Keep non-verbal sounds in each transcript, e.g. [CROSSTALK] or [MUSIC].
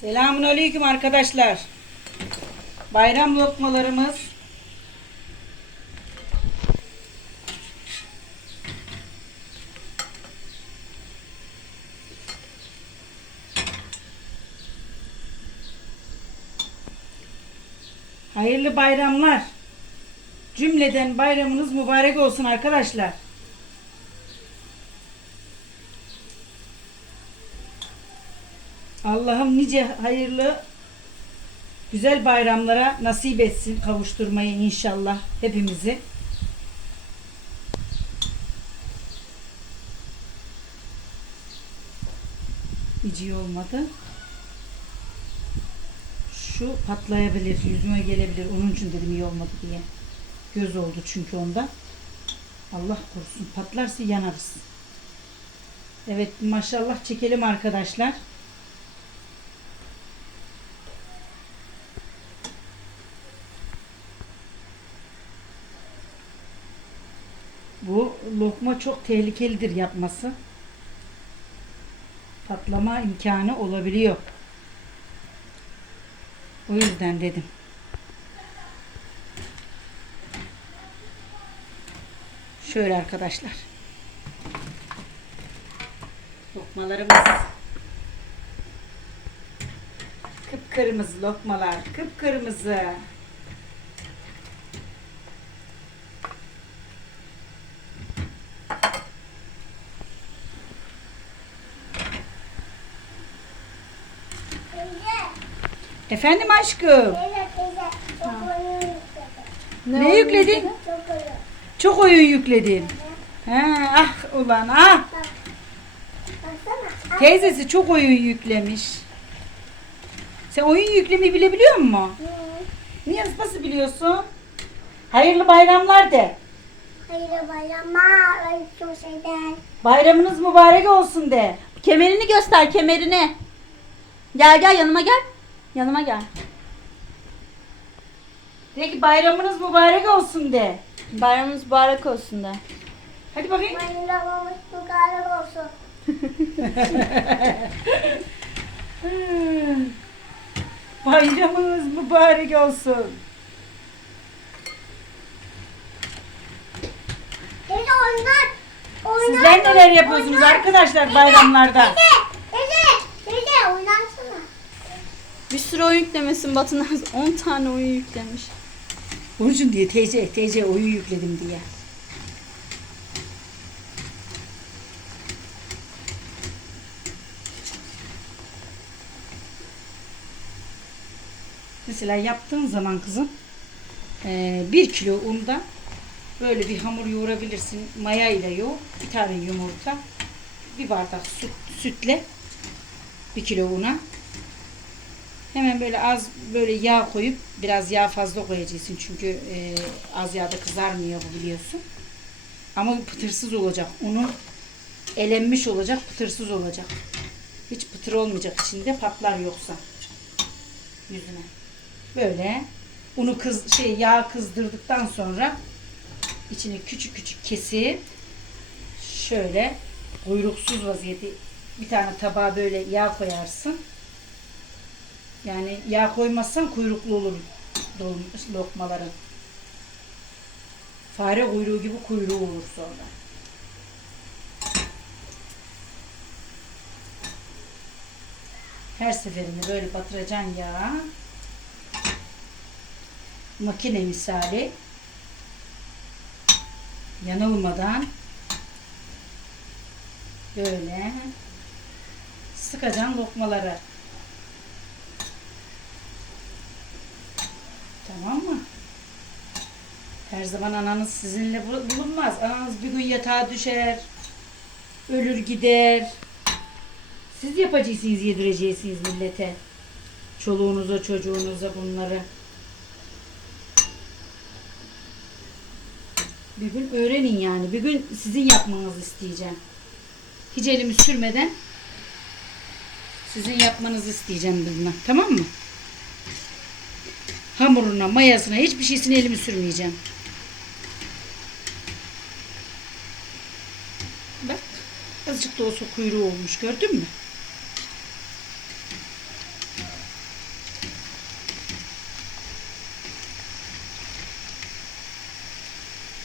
Selamun aleyküm arkadaşlar. Bayram lokmalarımız. Hayırlı bayramlar. Cümleden bayramınız mübarek olsun arkadaşlar. Allah'ım nice hayırlı güzel bayramlara nasip etsin kavuşturmayı inşallah hepimizi. Hiç iyi olmadı. Şu patlayabilir, yüzüme gelebilir. Onun için dedim iyi olmadı diye. Göz oldu çünkü onda. Allah korusun. Patlarsa yanarız. Evet maşallah çekelim arkadaşlar. Bu lokma çok tehlikelidir yapması. Patlama imkanı olabiliyor. O yüzden dedim. Şöyle arkadaşlar. Lokmalarımız. Kıpkırmızı lokmalar. Kıpkırmızı. Efendim aşkım. Ne yükledin? Çok oyun yükledin. He, ah ulan ah. Teyzesi çok oyun yüklemiş. Sen oyun yüklemeyi bilebiliyor musun? Niye nasıl biliyorsun? Hayırlı bayramlar de. Hayırlı bayramlar. Aleyküm selam. Bayramınız mübarek olsun de. Kemerini göster kemerini. Gel gel yanıma gel. Yanıma gel. De ki bayramınız mübarek olsun de. Bayramımız mübarek olsun da. Hadi bakayım. Bayramımız mübarek olsun. Bayramınız mübarek olsun. Dede oynar. Oynar. Sizler neler yapıyorsunuz arkadaşlar bayramlarda? Dede, dede oynarsana. Bir sürü oyun yüklemesin Batı Naz. 10 tane oyun yüklemiş. Burcun diye teyze, teyze oyun yükledim diye. Mesela yaptığın zaman kızım eee, bir kilo unda böyle bir hamur yoğurabilirsin. Maya ile yoğur. Bir tane yumurta. Bir bardak süt, sütle bir kilo una. Hemen böyle az böyle yağ koyup biraz yağ fazla koyacaksın çünkü e, az yağda kızarmıyor bu biliyorsun. Ama pıtırsız olacak. Unu elenmiş olacak, pıtırsız olacak. Hiç pıtır olmayacak içinde patlar yoksa yüzüne. Böyle unu kız şey yağ kızdırdıktan sonra içine küçük küçük kesip şöyle kuyruksuz vaziyette bir tane tabağa böyle yağ koyarsın. Yani yağ koymazsan kuyruklu olur lokmaların. Fare kuyruğu gibi kuyruğu olur sonra. Her seferinde böyle batıracaksın yağa. Makine misali. Yanılmadan böyle sıkacaksın lokmaları. Tamam mı? Her zaman ananız sizinle bu- bulunmaz. Ananız bir gün yatağa düşer. Ölür gider. Siz yapacaksınız, yedireceksiniz millete. Çoluğunuza, çocuğunuza bunları. Bir gün öğrenin yani. Bir gün sizin yapmanızı isteyeceğim. Hiç elimi sürmeden sizin yapmanızı isteyeceğim bundan. Tamam mı? hamuruna, mayasına, hiçbir şeysine elimi sürmeyeceğim. Bak azıcık da olsa kuyruğu olmuş gördün mü?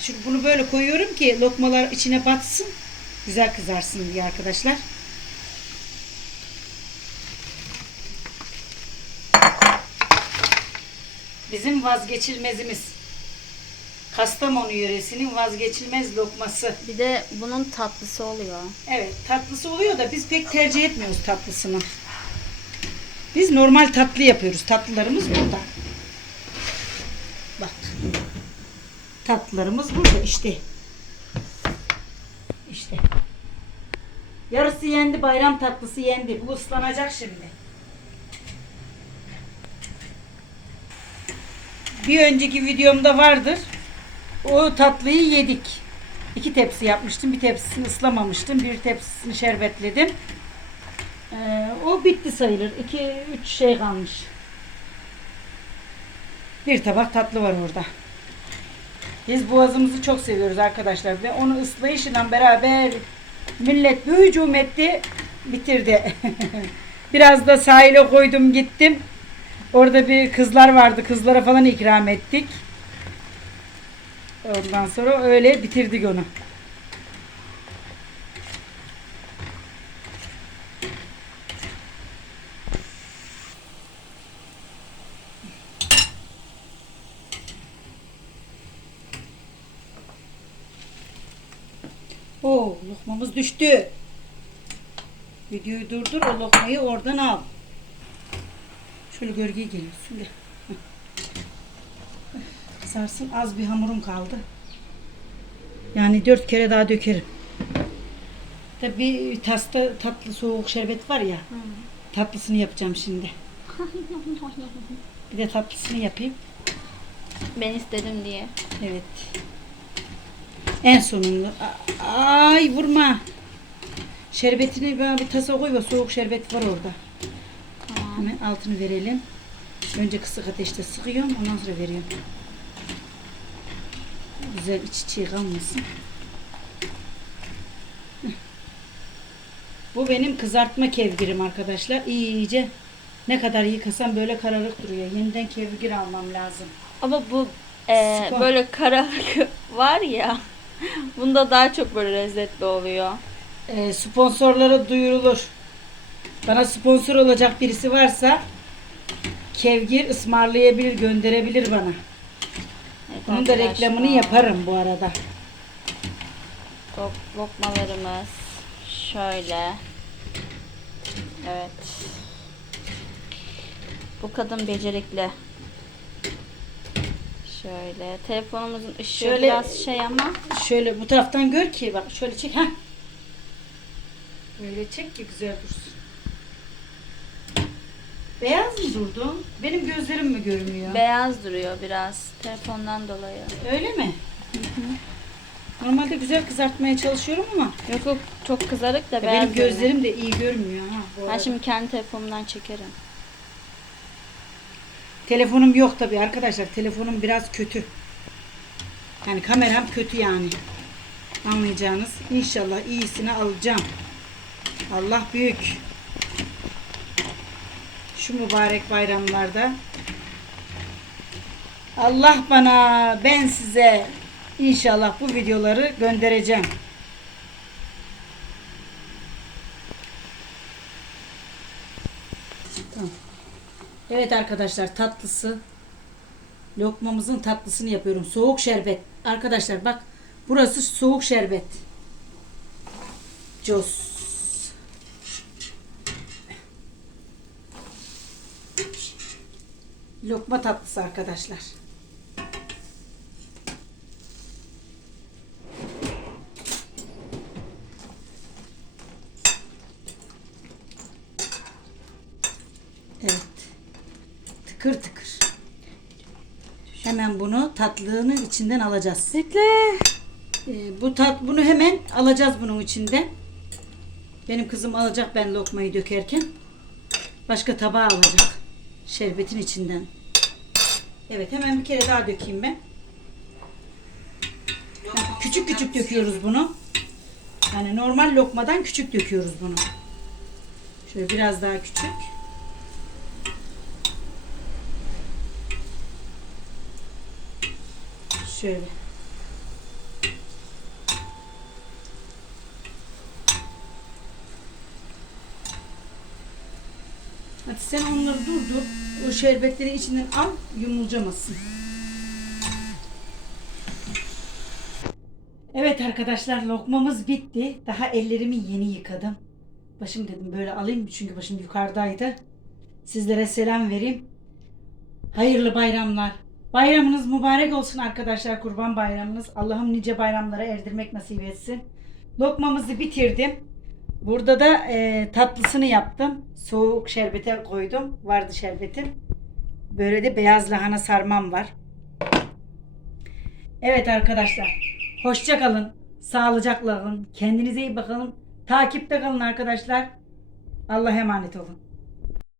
Şimdi bunu böyle koyuyorum ki lokmalar içine batsın. Güzel kızarsın diye arkadaşlar. Bizim vazgeçilmezimiz. Kastamonu yöresinin vazgeçilmez lokması. Bir de bunun tatlısı oluyor. Evet tatlısı oluyor da biz pek tercih etmiyoruz tatlısını. Biz normal tatlı yapıyoruz. Tatlılarımız burada. Bak. Tatlılarımız burada işte. İşte. Yarısı yendi bayram tatlısı yendi. Bu ıslanacak şimdi. Bir önceki videomda vardır. O tatlıyı yedik. İki tepsi yapmıştım. Bir tepsisini ıslamamıştım. Bir tepsisini şerbetledim. Ee, o bitti sayılır. İki, üç şey kalmış. Bir tabak tatlı var orada. Biz boğazımızı çok seviyoruz arkadaşlar. Ve onu ıslayışıyla beraber millet bir hücum etti. Bitirdi. [LAUGHS] Biraz da sahile koydum gittim. Orada bir kızlar vardı. Kızlara falan ikram ettik. Ondan sonra öyle bitirdik onu. Oo, lokmamız düştü. Videoyu durdur, o lokmayı oradan al. Şöyle gölgeye geliyorsun. Gel. Heh. Kızarsın. Az bir hamurum kaldı. Yani dört kere daha dökerim. Tabii bir tasta tatlı soğuk şerbet var ya. Tatlısını yapacağım şimdi. Bir de tatlısını yapayım. Ben istedim diye. Evet. En sonunda. Ay vurma. Şerbetini bana bir tasa koy ve soğuk şerbet var orada. Hemen altını verelim. Önce kısık ateşte sıkıyorum ondan sonra veriyorum. Güzel iç içe kalmasın. Bu benim kızartma kevgirim arkadaşlar. İyice ne kadar yıkasam böyle kararık duruyor. Yeniden kevgir almam lazım. Ama bu e, Spor. böyle karalık [LAUGHS] var ya. Bunda daha çok böyle lezzetli oluyor. Ee, sponsorlara duyurulur. Bana sponsor olacak birisi varsa kevgir ısmarlayabilir, gönderebilir bana. Evet, Bunun da reklamını yaparım bu arada. lok- Lokmalarımız şöyle. Evet. Bu kadın becerikli. Şöyle. Telefonumuzun ışığı Şöyle- biraz şey ama Şöyle bu taraftan gör ki bak şöyle çek ha. Böyle çek ki güzel dursun. Beyaz mı durdu? Benim gözlerim mi görmüyor? beyaz duruyor biraz telefondan dolayı. Öyle mi? Normalde güzel kızartmaya çalışıyorum ama Yok yok çok kızarık da ya beyaz benim duruyor. gözlerim de iyi görmüyor ha. bu Ben arada. şimdi kendi telefonumdan çekerim. Telefonum yok tabi arkadaşlar. Telefonum biraz kötü. Yani kameram kötü yani. Anlayacağınız. İnşallah iyisini alacağım. Allah büyük. Şu mübarek bayramlarda Allah bana ben size inşallah bu videoları göndereceğim. Evet arkadaşlar tatlısı lokmamızın tatlısını yapıyorum. Soğuk şerbet. Arkadaşlar bak burası soğuk şerbet. Cos. Lokma tatlısı arkadaşlar. Evet. Tıkır tıkır. Hemen bunu tatlının içinden alacağız. Bekle. Ee, bu tat bunu hemen alacağız bunun içinden. Benim kızım alacak ben lokmayı dökerken. Başka tabağa alacak. Şerbetin içinden. Evet hemen bir kere daha dökeyim ben. Küçük küçük döküyoruz bunu. Yani normal lokmadan küçük döküyoruz bunu. Şöyle biraz daha küçük. Şöyle. Sen onları durdur. O şerbetleri içinden al yumulcamasın. Evet arkadaşlar lokmamız bitti. Daha ellerimi yeni yıkadım. Başım dedim böyle alayım çünkü başım yukarıdaydı. Sizlere selam vereyim. Hayırlı bayramlar. Bayramınız mübarek olsun arkadaşlar kurban bayramınız. Allah'ım nice bayramlara erdirmek nasip etsin. Lokmamızı bitirdim. Burada da e, tatlısını yaptım. Soğuk şerbete koydum. Vardı şerbetim. Böyle de beyaz lahana sarmam var. Evet arkadaşlar. Hoşça kalın. Sağlıcakla kalın. Kendinize iyi bakın. Takipte kalın arkadaşlar. Allah'a emanet olun.